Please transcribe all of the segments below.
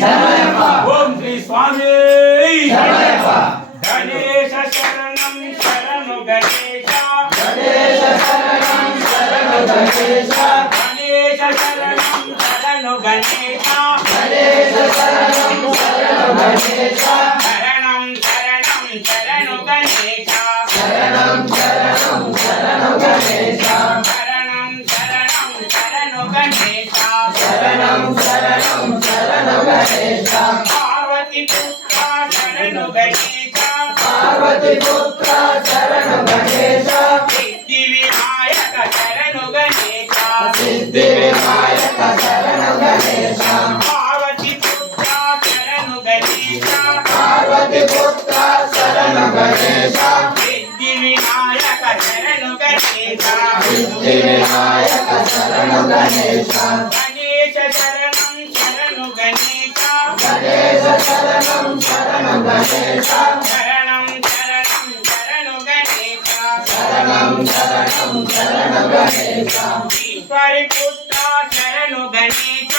ఓం శ్రీ స్వామి. గణేశ శరణం శరణు గణేశ. గణేశ శరణం శరణు గణేశ. గణేశ శరణం శరణు గణేశ. గణేశ శరణం శరణు గణేశ. శరణం శరణం శరణు గణేశ. శరణం శరణు వినాయక శరణు గణేశ. గణేశ శరణు శరణు గణేశ. గణేశ శరణం శరణు గణేశ. ఈశ్వరి పుత్ర శరణు గణేశ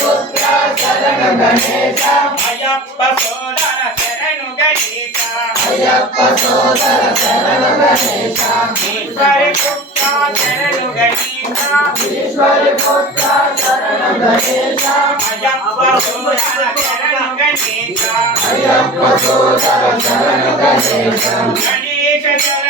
పుత్ర శరణు గణేశ అయ్యప్ప సోదర శరణు గణేశ అయ్యప్ప సోదర శరణు గణేశ పుత్ర శరణు గణేశ పుత్ర శరణు గణేశ అయ్యప్ప సోదర శరణు గణేశ అయ్యప్ప సోదర శరణు గణేశ గణేశ శరణం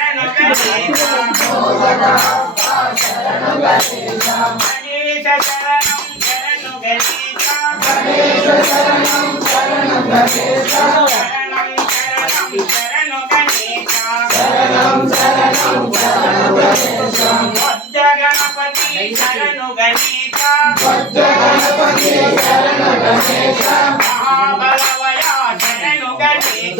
గణపతి శరణు గణేశ గణేశ మహాబలవయ శరణు గణేశ.